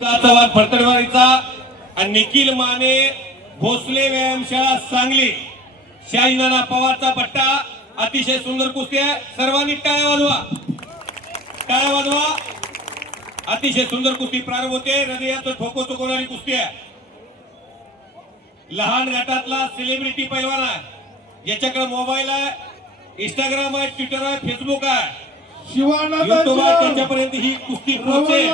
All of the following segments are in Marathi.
चव्हाण फडतडवारीचा आणि निखिल माने भोसले व्यायामशाळा सांगली. शाहीनाना पवारचा पट्टा. अतिशय सुंदर कुस्ती आहे. सर्वांनी टाळ्या वाजवा. टाळ्या वाजवा. अतिशय सुंदर कुस्ती प्रारंभ होते. हृदयाचं ठोको चुकवणारी कुस्ती आहे. लहान गटातला सेलिब्रिटी पैलवान आहे. ज्याच्याकडे मोबाईल आहे इंस्टाग्राम आहे ट्विटर आहे फेसबुक आहे. आहे त्याच्यापर्यंत ही कुस्ती पोहोचेल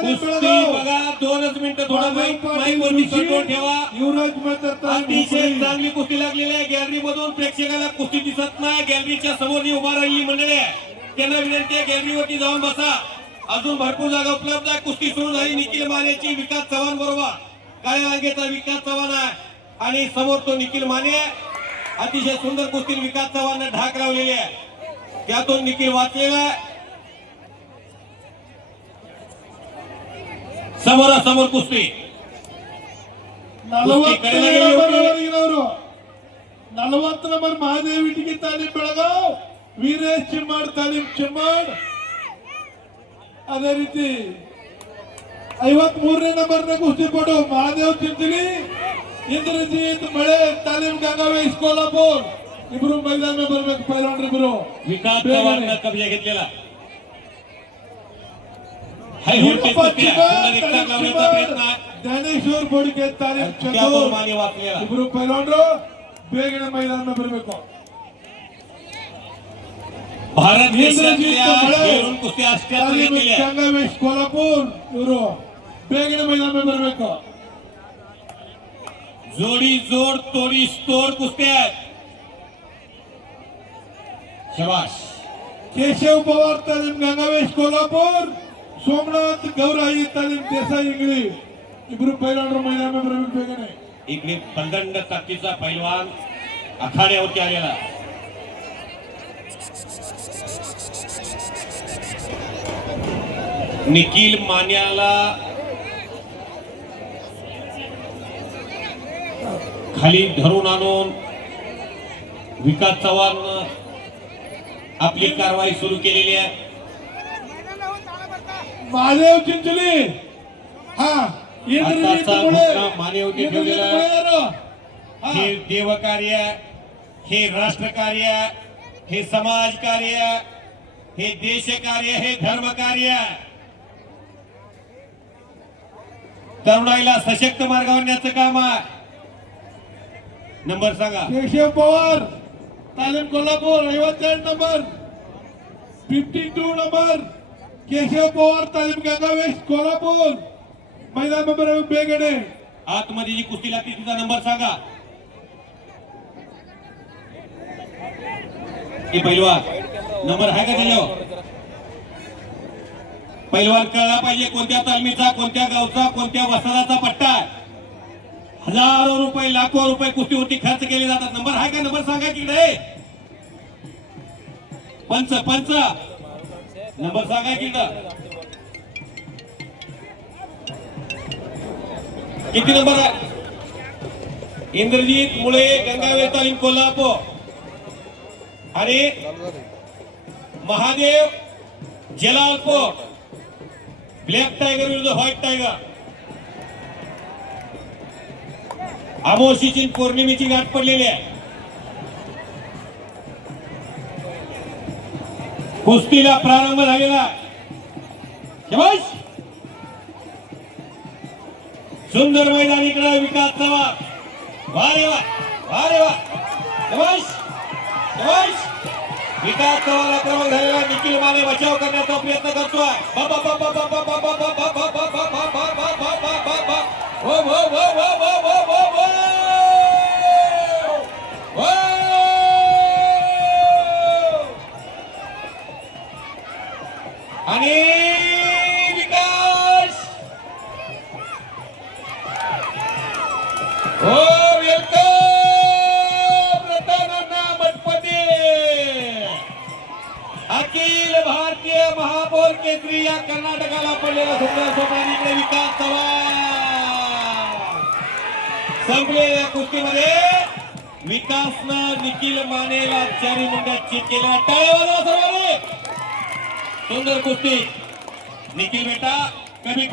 कुस्ती बघा दोनच मिनिटं थोडं माईक माईक वरती कंट्रोल ठेवा. अतिशय चांगली कुस्ती लागलेली आहे. गॅलरी मधून प्रेक्षकाला कुस्ती दिसत नाही. गॅलरीच्या समोर जी उभा राहिली मंडळी आहे. त्यांना विनंती आहे गॅलरीवरती जाऊन बसा. अजून भरपूर जागा उपलब्ध आहे. कुस्ती सुरू झाली. निखिल मानेची विकास चव्हाण बरोबर. काळ्या वांगेचा विकास चव्हाण आहे. आणि समोर तो निखिल माने. अतिशय सुंदर कुस्ती विकास चव्हाण ढाक लावलेली आहे. त्यातून निखिल वाचलेला आहे समोरासमोर कुस्ती ನಲವತ್ತು ನಂಬರ್ ಮಹಾದೇವ್ ಇಟಿಗೆ ತಾಲೀಮ್ ಬೆಳಗಾವ್ ವೀರೇಶ್ ಚಿಮ್ಮಾಡ್ ತಾಲೀಮ್ ಚಿಮ್ಮಾಡ್ ಅದೇ ರೀತಿ ಐವತ್ ಮೂರನೇ ನಂಬರ್ನ ಕುಸ್ತಿಪಟು ಮಹಾದೇವ್ ಚಿಂಚಲಿ ಇಂದ್ರಜಿತ್ ಮಳೆ ತಾಲೀಮ್ ಗಂಗಾವೇಶ್ ಕೋಲಾಪುರ್ इब्रो मैदान में बर। में पहला अंडर इब्रो विकास कवर ना कभी आगे है होटल पे क्या निकला कवर तो बोर्ड के तारे क्या तो मानी बात नहीं है इब्रो पहला अंडर बेगन मैदान में बर में को। भारत के लिए तारे में चंगे में बेगन मैदान में बर में जोड़ी जोड़ तोड़ी स्टोर कुस्तियाँ शबाश केशव पवार तालीम गंगावेश कोल्हापूर. सोमनाथ गौराई तालीम देसाई इंगळी इब्रू पैलवान महिला में प्रवीण पेगणे इकडे पलदंड ताकीचा पैलवान आखाड्यावरती आलेला. निखिल मान्याला खाली धरून आणून विकास चव्हाण आपली कारवाई सुरू केलेली आहे. महादेव चिंचले. हा हे. देवकार्य हे राष्ट्रकार्य हे समाज कार्य हे देश कार्य हे धर्म कार्य तरुणाईला सशक्त मार्गावर न्याच काम आहे. नंबर सांगा. पवार. तालीम कोल्हापूर ಐವತ್ತೆರಡು number fifty two number Keshav Pawar ತಾಲೀಮ್ ಗಂಗಾವೇಶ್ ಕೋಲ್ಹಾಪುರ್ ಮೈದಾನ ಬರಬೇಕು ಬೇಗನೆ आतमध्ये जी कुस्ती लागते तुझा नंबर सांगा हे पैलवान नंबर आहे का त्याच्यावर पैलवान कळला पाहिजे कोणत्या तालमीचा कोणत्या गावचा कोणत्या वसादाचा पट्टा आहे हजारो रुपये लाखो रुपये कुस्तीवरती खर्च केले जातात. नंबर आहे का? नंबर सांगा तिकडे पंच पंच. नंबर सांगा तिकडं किती नंबर आहे? इंद्रजीत मुळे गंगावेर तालीम कोल्हापूर. आणि महादेव जलालपूर. ब्लॅक टायगर विरुद्ध व्हाईट टायगर. अमोशीची पौर्णिमेची गाठ पडलेली आहे कुस्तीला प्रारंभ झालेला आहे. सुंदर मैदान इकडे विकास चव्हाण वारे वा वारे वा शबाश शबाश विकास चव्हाण क्रमांक झालेला निखिल माने बचाव करण्याचा प्रयत्न करतोय बा बा बा बा बा बा बा बा बा बा बा हो, अखिल भारतीय महापौर केंद्रीय कर्नाटकाला पडलेला सुंदर सोपानीकडे विकास चव्हाण! संपलेल्या कुस्तीमध्ये. विकासनं निखिल मानेला चारी मिनिटात चीट केला टाळ्या सर्वांनी सुंदर कुस्ती. निखिल बेटा कमी खुशी